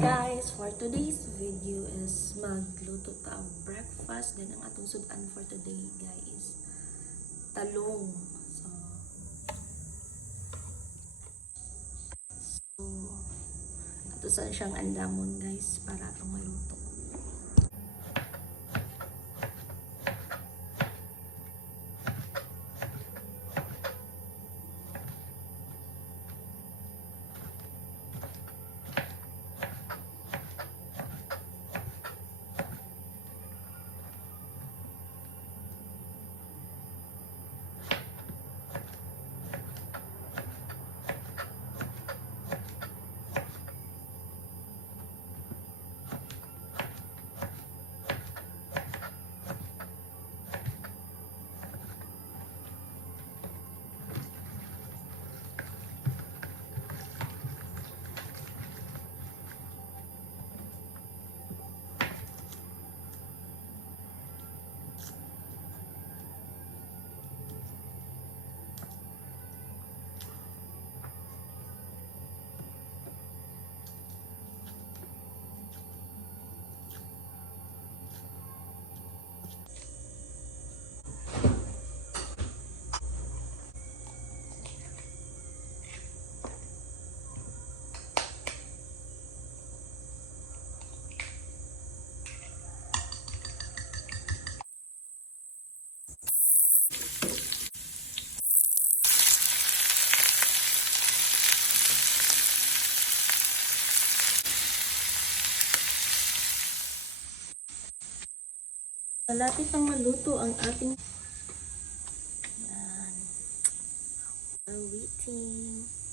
guys! For today's video is magluto ta og breakfast then ang atong sudan for today guys talong. So So ato sa siyang andamon guys para atong maluto. Malapit nang maluto ang ating Yan. We're waiting.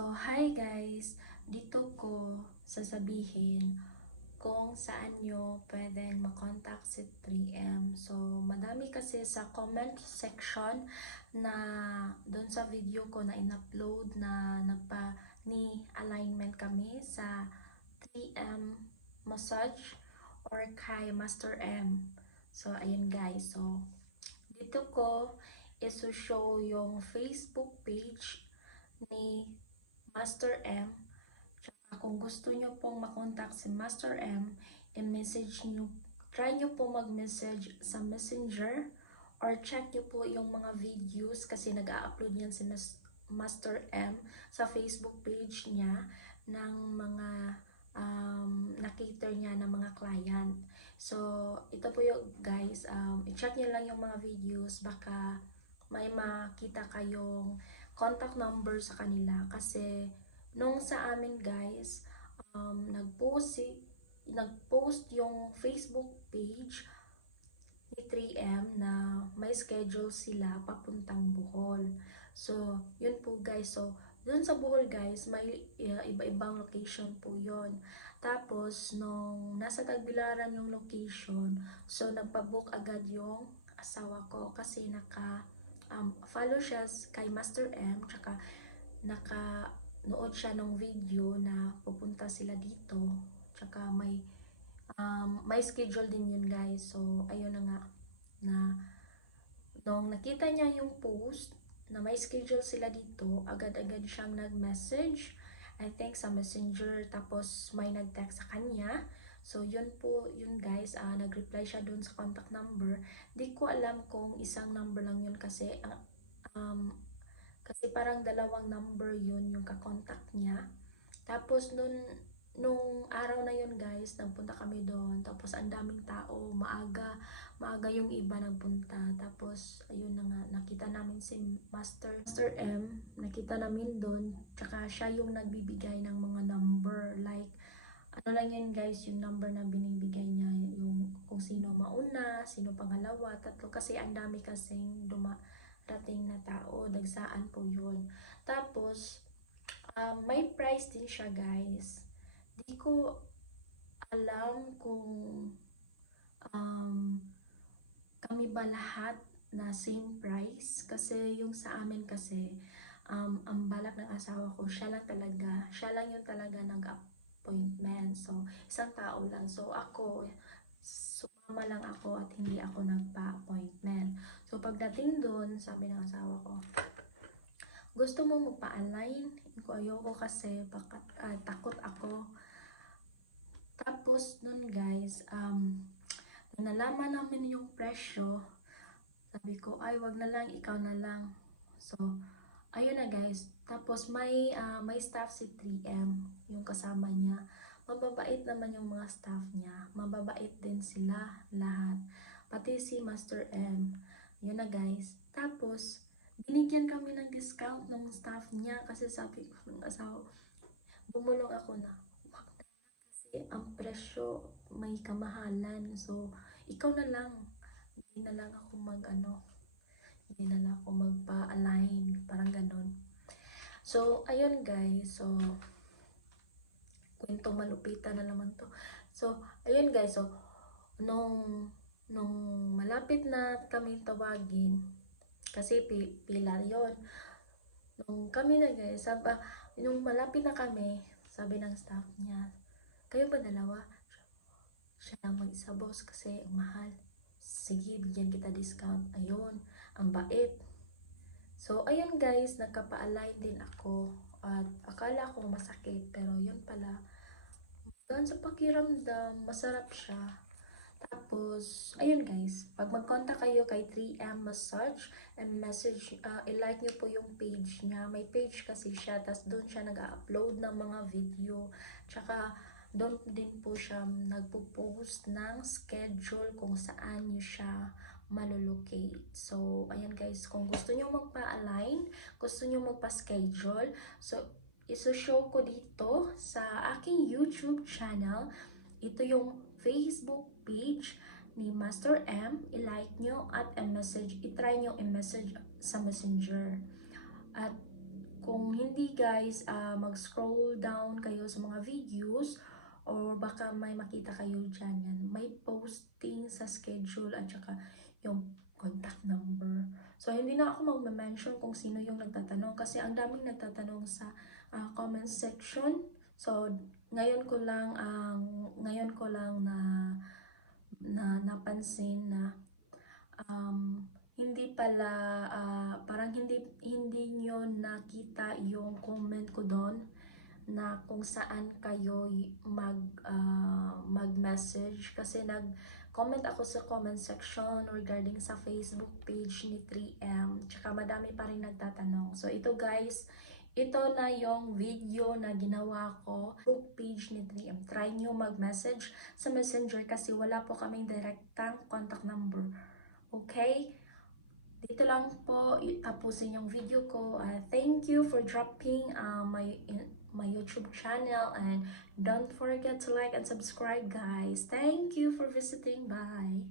So, hi guys! Dito ko sasabihin kung saan nyo pwedeng makontakt si 3M. So, madami kasi sa comment section na doon sa video ko na in-upload na nagpa ni alignment kami sa 3M massage or kay Master M. So, ayun guys. So, dito ko iso-show yung Facebook page ni Master M. Kung gusto nyo pong makontak si Master M, i-message nyo, try nyo po mag-message sa messenger or check nyo po yung mga videos kasi nag-a-upload yan si Mas- Master M sa Facebook page niya ng mga um, na-cater niya ng mga client. So, ito po yung guys, um, i-check nyo lang yung mga videos, baka may makita kayong contact number sa kanila kasi nung sa amin guys um, nag-post si nag-post yung Facebook page ni 3M na may schedule sila papuntang Bohol. So, yun po guys. So, dun sa Bohol guys, may iba-ibang location po yon. Tapos, nung nasa Tagbilaran yung location, so nagpa-book agad yung asawa ko kasi naka um, follow siya kay Master M, tsaka naka nood siya ng video na pupunta sila dito, tsaka may um, may schedule din yun guys. So, ayun na nga na nung nakita niya yung post na may schedule sila dito, agad-agad siyang nag-message. I think sa messenger, tapos may nag-text sa kanya. So, yun po, yun guys, ah, nag-reply siya dun sa contact number. Di ko alam kung isang number lang yun kasi, ah, um, kasi parang dalawang number yun yung kakontakt niya. Tapos, nun, nung araw na yun guys, nagpunta kami doon. Tapos, ang daming tao, maaga, maaga yung iba nagpunta. Tapos, ayun na nga, nakita namin si Master, Master M, nakita namin doon. Tsaka siya yung nagbibigay ng mga number, like, ano lang yun guys, yung number na binibigay niya, yung kung sino mauna, sino pangalawa, tatlo, kasi ang dami kasing dumarating na tao, dagsaan po yun. Tapos, um, may price din siya guys. Di ko alam kung um, kami ba lahat na same price kasi yung sa amin kasi um, ang balak ng asawa ko siya lang talaga siya lang yung talaga nag-appointment so isang tao lang. So ako sumama lang ako at hindi ako nagpa-appointment. So pagdating doon sabi ng asawa ko gusto mo magpa-align? Ko ayoko kasi baka, ah, takot ako. Tapos nun guys um, nalaman namin yung presyo sabi ko, ay wag na lang, ikaw na lang. So, ayun na guys. Tapos may ah, may staff si 3M, yung kasama niya. Mababait naman yung mga staff niya. Mababait din sila lahat. Pati si Master M. Yun na guys. Tapos, binigyan kami ng discount ng staff niya kasi sabi ko ng asawa, bumulong ako na, kasi ang presyo may kamahalan. So, ikaw na lang hindi na lang ako mag ano, hindi na lang ako ganon. So, ayun guys, so, kwento malupitan na naman to. So, ayun guys, so, nung, nung malapit na kami tawagin, kasi pi, pila yon Nung kami na guys, sabi, nung malapit na kami, sabi ng staff niya, kayo ba dalawa? Siya lang mag-isa boss kasi ang mahal sige, bigyan kita discount. Ayun, ang bait. So, ayun guys, nagkapa-align din ako. At akala ko masakit, pero yun pala. Doon sa pakiramdam, masarap siya. Tapos, ayun guys, pag mag-contact kayo kay 3M Massage and message, uh, i-like nyo po yung page niya. May page kasi siya, tapos doon siya nag-upload ng mga video. Tsaka, doon din po siya nagpo-post ng schedule kung saan niyo siya malolocate. So, ayan guys, kung gusto niyo magpa-align, gusto niyo magpa-schedule, so, iso-show ko dito sa aking YouTube channel. Ito yung Facebook page ni Master M. I-like nyo at i-message, i-try nyo i-message sa messenger. At kung hindi guys, uh, mag-scroll down kayo sa mga videos, baka may makita kayo dyan yan. May posting sa schedule at saka yung contact number. So, hindi na ako mag-mention kung sino yung nagtatanong kasi ang daming nagtatanong sa uh, comment section. So, ngayon ko lang ang uh, ngayon ko lang na na napansin na um, hindi pala uh, parang hindi hindi niyo nakita yung comment ko doon na kung saan kayo mag uh, mag-message. Kasi nag comment ako sa comment section regarding sa Facebook page ni 3M tsaka madami pa rin nagtatanong. So ito guys ito na yung video na ginawa ko Facebook page ni 3M try nyo mag-message sa messenger kasi wala po kaming direktang contact number. Okay? Dito lang po tapusin yung video ko. Uh, thank you for dropping uh, my my YouTube channel and don't forget to like and subscribe guys. Thank you for visiting. Bye.